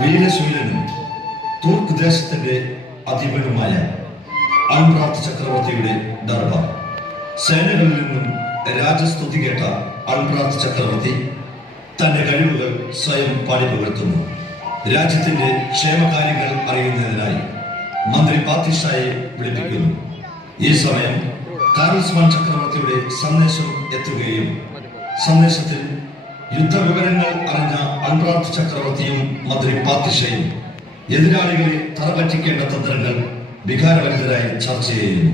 വീരശൂരനും തുർക്ക് ദേശത്തിന്റെ അധിപനുമായ അൾബ്രാത്ത് ചക്രവർത്തിയുടെ ദർബാർ. സേനകളിൽ നിന്നും രാജസ്തുതി കേട്ട അൾബ്രാത്ത് ചക്രവർത്തി തന്റെ കഴിവുകൾ സ്വയം പാടിപകർത്തുന്നു. രാജ്യത്തിന്റെ ക്ഷേമകാര്യങ്ങൾ അറിയുന്നതിനായി മന്ത്രി പാത്തിഷായെ വിളിപ്പിക്കുന്നു. ഈ സമയം കാർൽസ്മാൻ ചക്രവർത്തിയുടെ സന്ദേശം എത്തുകയും സന്ദേശത്തിൽ യുദ്ധവിവരങ്ങൾ അറിഞ്ഞ അൾബ്രാത്ത് ചക്രവർത്തിയും മന്ത്രി പാത്തിഷയും എതിരാളികളെ തറപറ്റിക്കേണ്ട തന്ത്രങ്ങൾ വികാരഭരിതരായി ചർച്ച ചെയ്യുന്നു.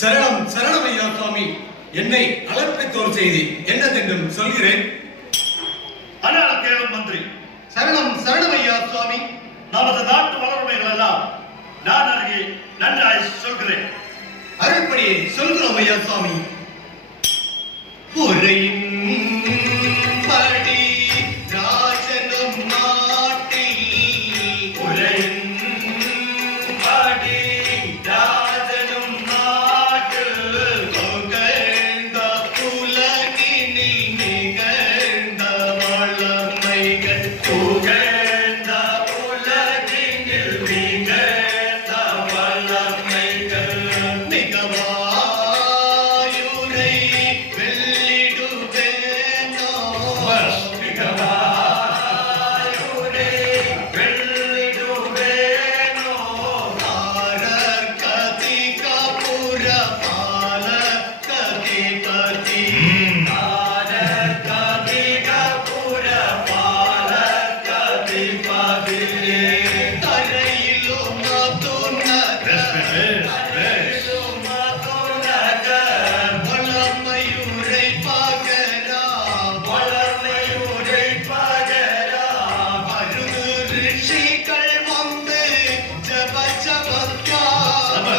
சரணம் சரணம் ஐயா சுவாமி. என்னை அழைப்பித்தோர் செய்தி என்னதென்றும் சொல்கிறேன். ஆனால் கேளும் மந்திரி. சரணம் சரணம் ஐயா சுவாமி. நமது நாட்டு வளர்மைகள் எல்லாம் நான் அருகே நன்றாய் சொல்கிறேன். அருள்படியை சொல்கிறோம் ஐயா சுவாமி. உரையின் படி ராஜனும் நாட்டில் உரையின் படி ராஜனும் நாட்டில் புகழ்ந்த உலகினில் நிகழ்ந்த வளமைகள் புகழ்ந்த உலகினில் நிகழ்ந்த வளமைகள் மிகவாயுரை வெள்ளிடுவேனோ மிகவாயுரை வெள்ளிடுவேனோ ஆரர் கதிகபுர பால கதிபதி ஆரர் கதிகபுர பால கதிபதி தரையிலும் துணக தரையிலும் துணக வளமையுரை பகரா வளமையுரை பகரா அருது ரிஷிகள் வந்து ஜப ஜபத்யாரோ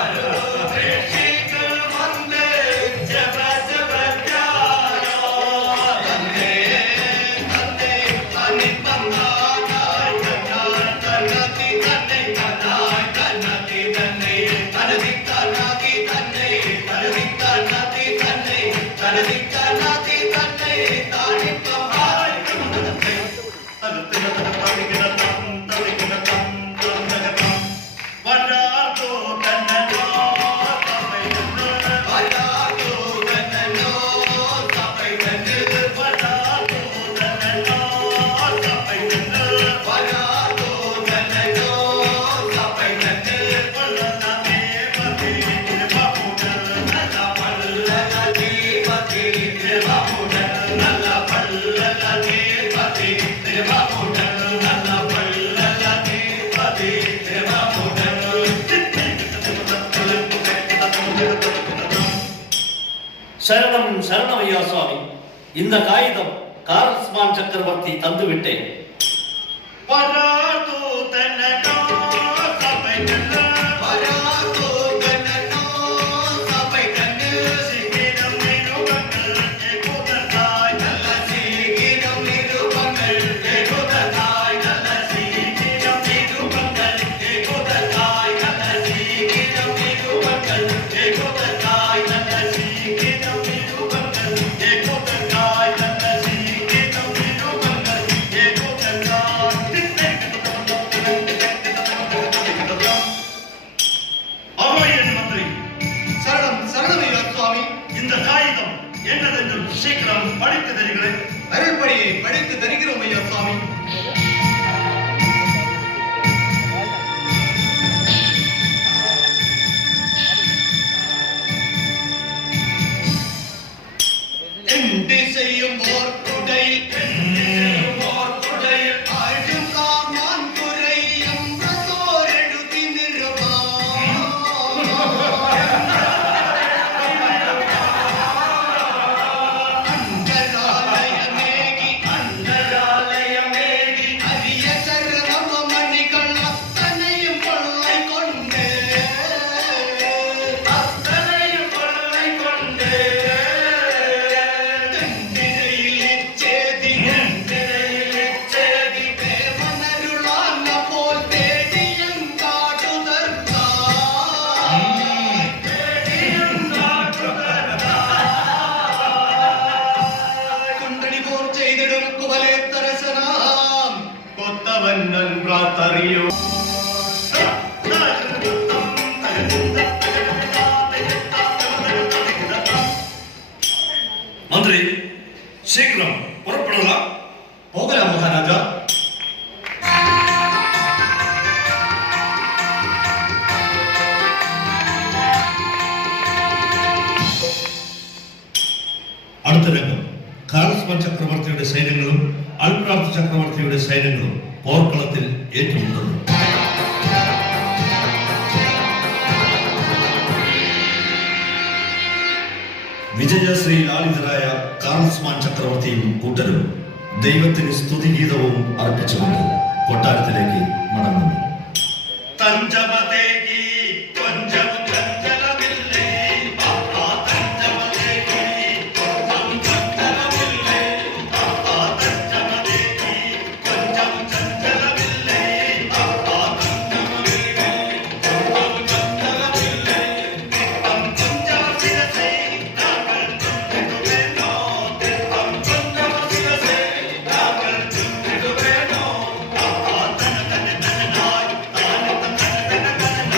அருது ரிஷிகள் வந்து ஜப ஜபத்யாரோ தன்னே தன்னே தனிப்பந்தானாய் தன்னாய் தன்னதி தன்னை தன்னாய் தன்னதி தன்னை தனதி தன்னாதி தன்னை தனதி தன்னாதி தன்னை தனதி தன்னாதி தன்னை தானிப்பமாய் தன்னதை தடுத்தினதம் தவிக்கினதம் வராதோ தன்னோ தமை வராதோ தன்னோ சபை தன்னு வராதோ தன்னோ தமை வராதோ தன்னோ சபை தன்னு வல்லமே மதி பாபுடல் நல்ல பல்லகி பதி திருவாபுடல் நல்ல பல்லகி பதி திருவாபுடல் நல்ல பல்லகி பதி திருவாபுடல் சரணம் சரணம் ஐயா சுவாமி. இந்த காகிதம் காரல்ஸ்மான் சக்கரவர்த்தி தந்துவிட்டேன். வராதோ தன்னோ சபை வராதோ தன்னோ சபை தன்னு சிக்கிடம் நிருபங்கள் ஏகோதத்தாய் நல்ல சீக்கிரம் நிருபங்கள் ஏகோதத்தாய் நல்ல சிக்கிடம் நிருபங்கள் ஏகோதத்தாய் நல்ல சீக்கிரம் நிருபங்கள் ஏகோதத்தாய் நல்ல சிக்கிடம் நிருபங்கள் ஏகோதத்தாய் நல்ல சிக்கிடம் நிருபங்கள் ஏகோதத்தாய் அவையன் மந்திரி. சரணம் சரணம் ஐயா சுவாமி. இந்த காகிதம் என்னதென்று சீக்கிரம் படித்து தருகிறேன். அருள்படியை படித்து தருகிறோம் ஐயா சுவாமி. என் திசையும் ஓர் குடை ஓர் குடை அழுகாமான் குறை எம்பதோர் எழுதி நிறுவா அந்தராலயமேகி அந்தராலயமேகி அரிய சரணம மணிகள் அத்தனையும் கொள்ளை கொண்டு அத்தனையும் கொள்ளை கொண்டு தென்திரையில் இச்சேதி தென்திரையில் இச்சேதி தேவனருளான போல் தேடியன் காட்டுதற்காய் தேடியன் குண்டடி போர் செய்திடும் குவலேத்தரசனாம் கொத்தவன் நன்றாத்தறியோ மந்திரி, சீக்கிரம் புறப்படலாம். போகலாம் மகாராஜா. അടുത്ത രംഗം കാർൽസ്മാൻ ചക്രവർത്തിയുടെ സൈന്യങ്ങളും അൽബ്രാഹ്ത് ചക്രവർത്തിയുടെ സൈന്യങ്ങളും പോർക്കളത്തിൽ ഏറ്റുമുട്ടുന്നു. ശ്രീ ലാളിതരായ കാർൽസ്മാൻ ചക്രവർത്തിയും കൂട്ടരും ദൈവത്തിന് സ്തുതിഗീതവും അർപ്പിച്ചുകൊണ്ട് കൊട്ടാരത്തിലേക്ക് മടങ്ങുന്നു. തഞ്ചമതേകി കൊഞ്ചം ചഞ്ചലമില്ലേ ആഹാ തഞ്ചമതേകി കൊഞ്ചം ചഞ്ചലമില്ലേ ആഹാ തഞ്ചമതേകി കൊഞ്ചം ചഞ്ചലമില്ലേ ആഹാ തഞ്ചമതേകി കൊഞ്ചം ചഞ്ചലമില്ലേ തിത്തം കൊഞ്ചം ശിരസേ നാഗൾ ചുണ്ടിടുവേനോ തിത്തം കൊഞ്ചം ശിരസേ നാഗൾ ചുണ്ടിടുവേനോ ആഹാ തന തന തനനായി താന തന തന തന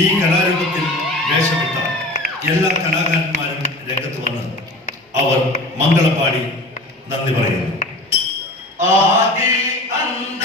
ഈ കലാരൂപത്തിൽ വേഷമിട്ട എല്ലാ കലാകാരന്മാരും രംഗത്ത് വന്ന് അവർ മംഗളം പാടി നന്ദി പറയുന്നു. ആദി അന്ത